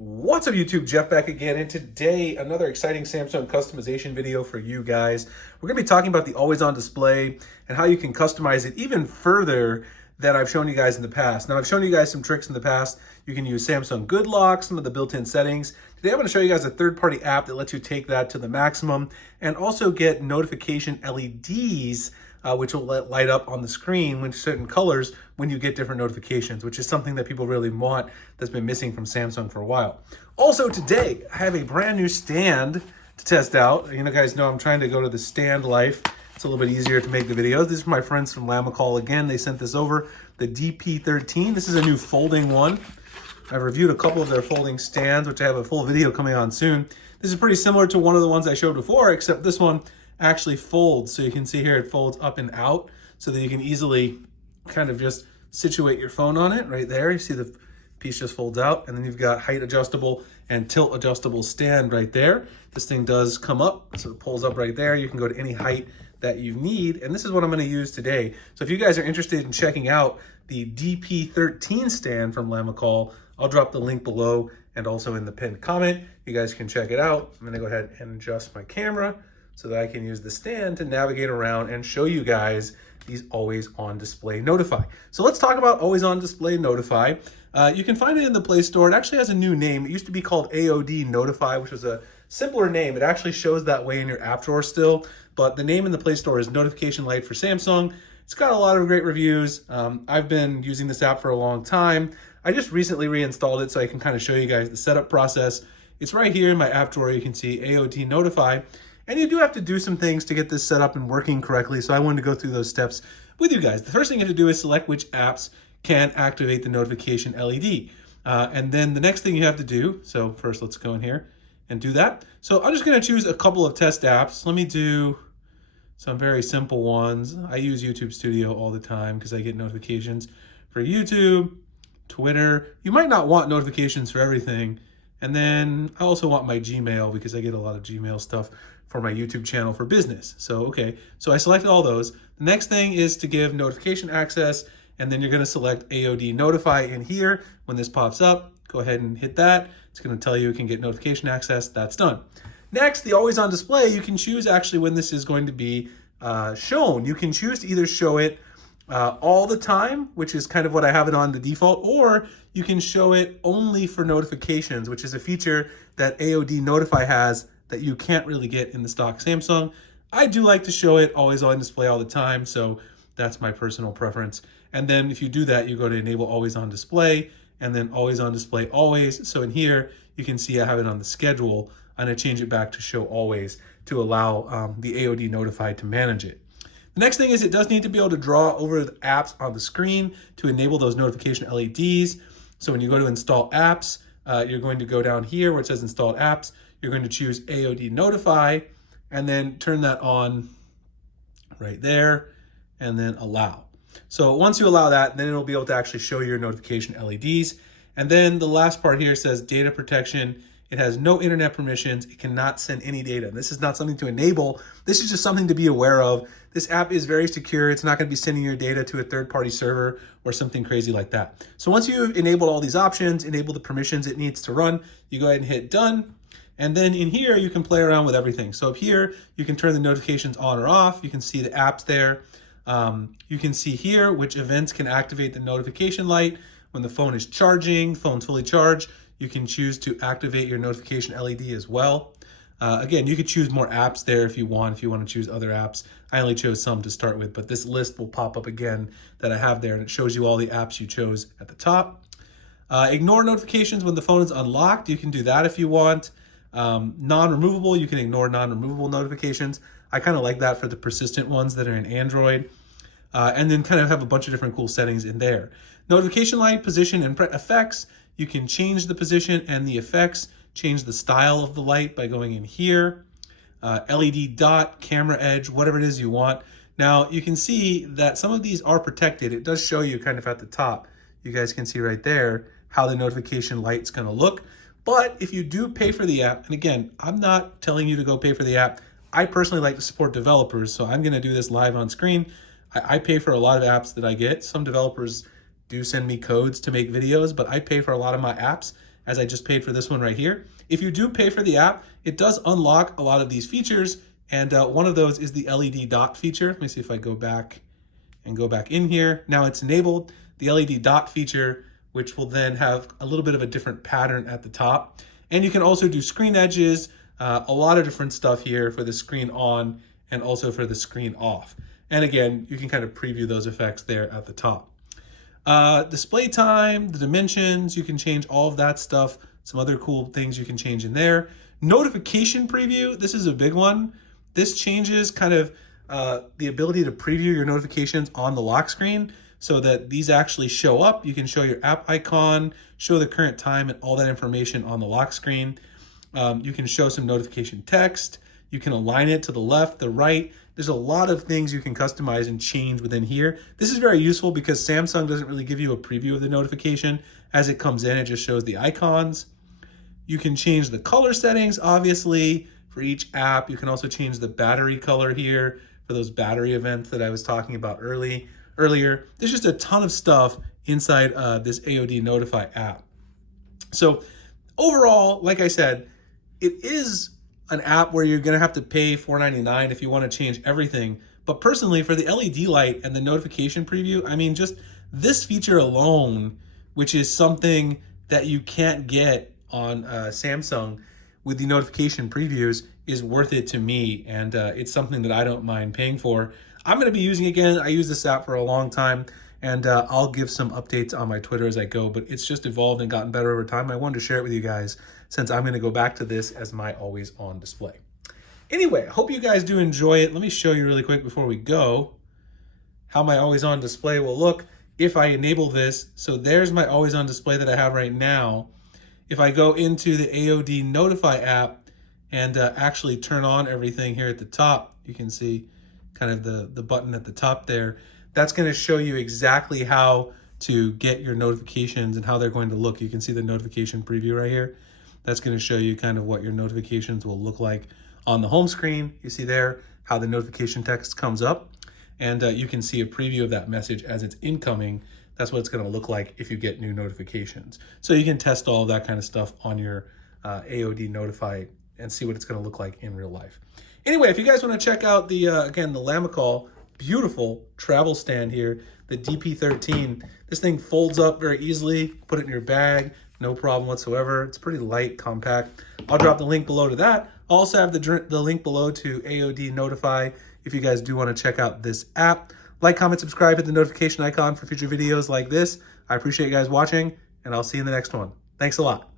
What's up YouTube, Jeff back again, and today another exciting Samsung customization video for you guys. We're going to be talking about the always on display and how you can customize it even further than I've shown you guys in the past. Now I've shown you guys some tricks in the past. You can use Samsung Good Lock, some of the built-in settings. Today I'm going to show you guys a third-party app that lets you take that to the maximum and also get notification LEDs which will light up on the screen with certain colors when you get different notifications, which is something that people really want that's been missing from Samsung for a while. Also today, I have a brand new stand to test out. You guys know I'm trying to go to the stand life. It's a little bit easier to make the videos. These are my friends from Lamicall again. They sent this over, the DP13. This is a new folding one. I've reviewed a couple of their folding stands, which I have a full video coming on soon. This is pretty similar to one of the ones I showed before, except this one actually folds. So you can see here it folds up and out so that you can easily kind of just situate your phone on it right there. You see the piece just folds out, and then you've got height adjustable and tilt adjustable stand right there. This thing does come up, so it pulls up right there. You can go to any height that you need, and this is what I'm going to use today. So if you guys are interested in checking out the DP13 stand from Lamicall, I'll drop the link below and also in the pinned comment. You guys can check it out. I'm going to go ahead and adjust my camera so that I can use the stand to navigate around and show you guys these always on display notify. So let's talk about always on display notify. You can find it in the Play Store. It actually has a new name. It used to be called AOD Notify, which was a simpler name. It actually shows that way in your app drawer still, but the name in the Play Store is Notification Light for Samsung. It's got a lot of great reviews. I've been using this app for a long time. I just recently reinstalled it so I can kind of show you guys the setup process. It's right here in my app drawer. You can see AOD Notify. And you do have to do some things to get this set up and working correctly, so I wanted to go through those steps with you guys. The first thing you have to do is select which apps can activate the notification LED. And then the next thing you have to do, so first let's go in here and do that. So I'm just gonna choose a couple of test apps. Let me do some very simple ones. I use YouTube Studio all the time because I get notifications for YouTube, Twitter. You might not want notifications for everything. And then I also want my Gmail because I get a lot of Gmail stuff for my YouTube channel for business. So, okay, so I selected all those. The next thing is to give notification access, and then you're gonna select AOD Notify in here. When this pops up, go ahead and hit that. It's gonna tell you can get notification access, that's done. Next, the always on display, you can choose actually when this is going to be shown. You can choose to either show it all the time, which is kind of what I have it on the default, or you can show it only for notifications, which is a feature that AOD Notify has that you can't really get in the stock Samsung. I do like to show it always on display all the time, so that's my personal preference. And then if you do that, you go to enable always on display, and then always on display always. So in here, you can see I have it on the schedule. I'm gonna change it back to show always to allow the AOD Notify to manage it. The next thing is it does need to be able to draw over the apps on the screen to enable those notification LEDs. So when you go to install apps, you're going to go down here where it says installed apps. You're going to choose AOD Notify and then turn that on right there and then allow. So once you allow that, then it'll be able to actually show your notification LEDs. And then the last part here says data protection. It has no internet permissions. It cannot send any data. This is not something to enable. This is just something to be aware of. This app is very secure. It's not going to be sending your data to a third-party server or something crazy like that. So once you've enabled all these options, enable the permissions it needs to run, you go ahead and hit done. And then in here, you can play around with everything. So up here, you can turn the notifications on or off. You can see the apps there. You can see here which events can activate the notification light. When the phone is charging, phone's fully charged, you can choose to activate your notification LED as well. Again, you could choose more apps there if you want to choose other apps. I only chose some to start with, but this list will pop up again that I have there, and it shows you all the apps you chose at the top. Ignore notifications when the phone is unlocked. You can do that if you want. Non-removable, you can ignore non-removable notifications. I kind of like that for the persistent ones that are in Android. And then kind of have a bunch of different cool settings in there. Notification light, position, and effects. You can change the position and the effects, change the style of the light by going in here. LED dot, camera edge, whatever it is you want. Now you can see that some of these are protected. It does show you kind of at the top. You guys can see right there how the notification light's gonna look. But if you do pay for the app, and again, I'm not telling you to go pay for the app. I personally like to support developers, so I'm gonna do this live on screen. I pay for a lot of apps that I get. Some developers do send me codes to make videos, but I pay for a lot of my apps, as I just paid for this one right here. If you do pay for the app, it does unlock a lot of these features, and one of those is the LED dot feature. Let me see if I go back and go back in here. Now it's enabled, the LED dot feature, which will then have a little bit of a different pattern at the top. And you can also do screen edges, a lot of different stuff here for the screen on and also for the screen off. And again, you can kind of preview those effects there at the top. Display time, the dimensions, you can change all of that stuff. Some other cool things you can change in there. Notification preview, this is a big one. This changes kind of the ability to preview your notifications on the lock screen so that these actually show up. You can show your app icon, show the current time and all that information on the lock screen. You can show some notification text. You can align it to the left, the right. There's a lot of things you can customize and change within here. This is very useful because Samsung doesn't really give you a preview of the notification. As it comes in, it just shows the icons. You can change the color settings, obviously, for each app. You can also change the battery color here for those battery events that I was talking about earlier. There's just a ton of stuff inside this AOD Notify app. So overall, like I said, it is an app where you're gonna have to pay $4.99 if you wanna change everything. But personally, for the LED light and the notification preview, I mean, just this feature alone, which is something that you can't get on Samsung with the notification previews, is worth it to me. And it's something that I don't mind paying for. I'm gonna be using it again. I use this app for a long time, and I'll give some updates on my Twitter as I go, but it's just evolved and gotten better over time. I wanted to share it with you guys since I'm gonna go back to this as my always on display. Anyway, I hope you guys do enjoy it. Let me show you really quick before we go how my always on display will look if I enable this. So there's my always on display that I have right now. If I go into the AOD Notify app and actually turn on everything here at the top, you can see kind of the button at the top there. That's going to show you exactly how to get your notifications and how they're going to look. You can see the notification preview right here. That's going to show you kind of what your notifications will look like on the home screen. You see there how the notification text comes up, and you can see a preview of that message as it's incoming. That's what it's going to look like if you get new notifications. So you can test all of that kind of stuff on your AOD Notify and see what it's going to look like in real life. Anyway, if you guys want to check out the, again, the Lamicall beautiful travel stand here, the DP13. This thing folds up very easily. Put it in your bag, no problem whatsoever. It's pretty light, compact. I'll drop the link below to that. I'll also have the link below to AOD Notify if you guys do want to check out this app. Like, comment, subscribe, hit the notification icon for future videos like this. I appreciate you guys watching, and I'll see you in the next one. Thanks a lot.